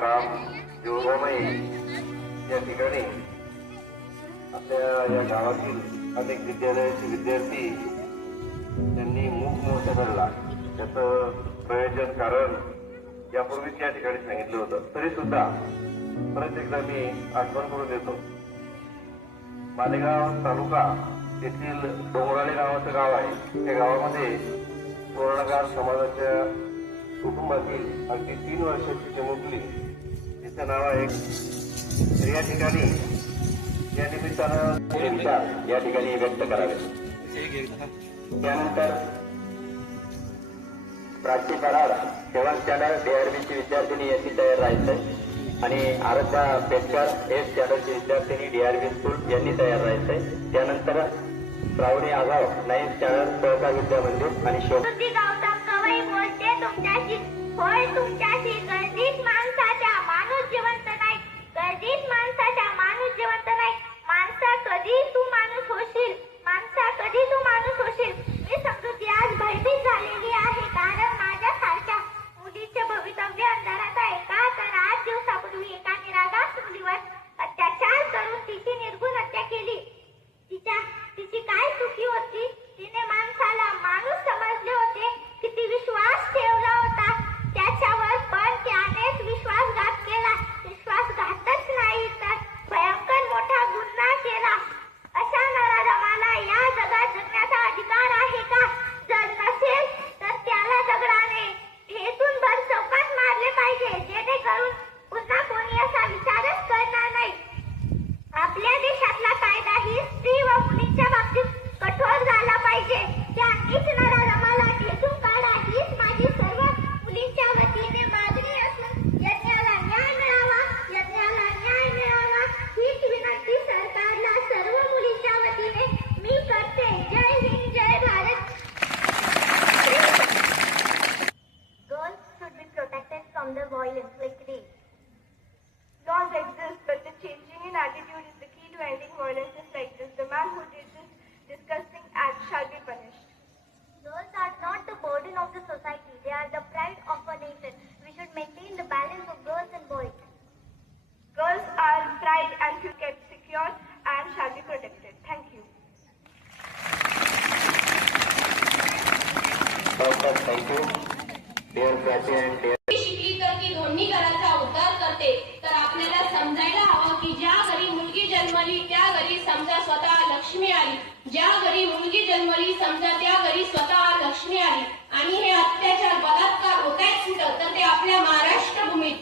ग्राम जोगोमई या ठिकाणी आपल्या या गावातील अनेक विद्यालयाचे विद्यार्थी त्यांनी मूक मोर्चा काढला. त्याचं प्रयोजन कारण यापूर्वीच या ठिकाणी सांगितलं होतं, तरी सुद्धा परत एकदा मी आठवण करून देतो. मालेगाव तालुका येथील डोंगराळे नावाचं गाव आहे. त्या गावामध्ये सुवर्णकार समाजाच्या कुटुंबातील अगदी 3 वर्षाची चिमुकली, तिचं नाव आहे. तर या ठिकाणी या निमित्तानं विचार या ठिकाणी व्यक्त करावे. त्यानंतर प्राची पराड सेवन स्टँडर्ड DRBची विद्यार्थिनी याची तयार राहायचंय आणि आराध्या पेटकर 8th स्टँडर्डची विद्यार्थिनी DRB स्कूल यांनी तयार राहायचंय. त्यानंतर श्रावणी आगाव 9th स्टँडर्ड सहकार विद्या मंदिर आणि होय तुमच्याशी गर्दीत माणसाच्या माणूस जिवंत नाही, गर्दीत माणसाच्या माणूस जिवंत नाही. माणसा कधी तू माणूस होशील, माणसा कधी तू माणूस होशील. मी समजुती आज भयभीत झालेली आहे, कारण माझ्यासारख्या मुलीचे भवितव्य अंधारात आहे. का तर 8 दिवसापूर्वी एका निराधार मुलीवर अत्याचार करून तिची निर्गुण हत्या केली. तिची काय चुकी होती? तिने माणसाला माणूस समजले होते, किती विश्वास ठेवला होता त्याच्यावर, पण त्यानेच विश्वासघात केला. विश्वासघातच नाही तर भयंकर मोठा गुन्हा केला. अशा नराधमाला या जगात जगण्याचा अधिकार आहे का? जर नसेल तर त्याला दगडाने ठेचून भर चौकात मारले पाहिजे, जेणेकरून पुन्हा कोणी असा विचारच करणार नाही. आपल्या देशातला कायदा ही स्त्री व मुलींच्या बाबतीत कठोर झाला पाहिजे. त्या नीच नराधमाला ठेचून काढा, हीच माझी सर्व मुलींच्या वतीने मागणी असून यज्ञाला न्याय मिळावा, यज्ञाला न्याय मिळावा हीच विनंती सरकारला सर्व मुलींच्या वतीने मी करते. जय हिंद, जय Bharat. Girls should be protected from the violence like rape. Laws exist, but the changing in attitude is the key to ending violences like this. The man who did this disgusting act shall be punished. Girls are not the burden of the society. They are the pride of a nation. We should maintain the balance of girls and boys. Girls are pride and should be kept secure and shall be protected. Thank you. Thank you. Dear Kathy and dear शिकली तर ती दोन्ही घराचा उद्धार करते. तर आपल्याला समजायला हवं की ज्या घरी मुलगी जन्मली त्या घरी समजा स्वतः लक्ष्मी आली, ज्या घरी मुलगी जन्मली समजा त्या घरी स्वतः लक्ष्मी आली. आणि हे अत्याचार बलात्कार होतायच कुठं, तर ते आपल्या महाराष्ट्र भूमीत.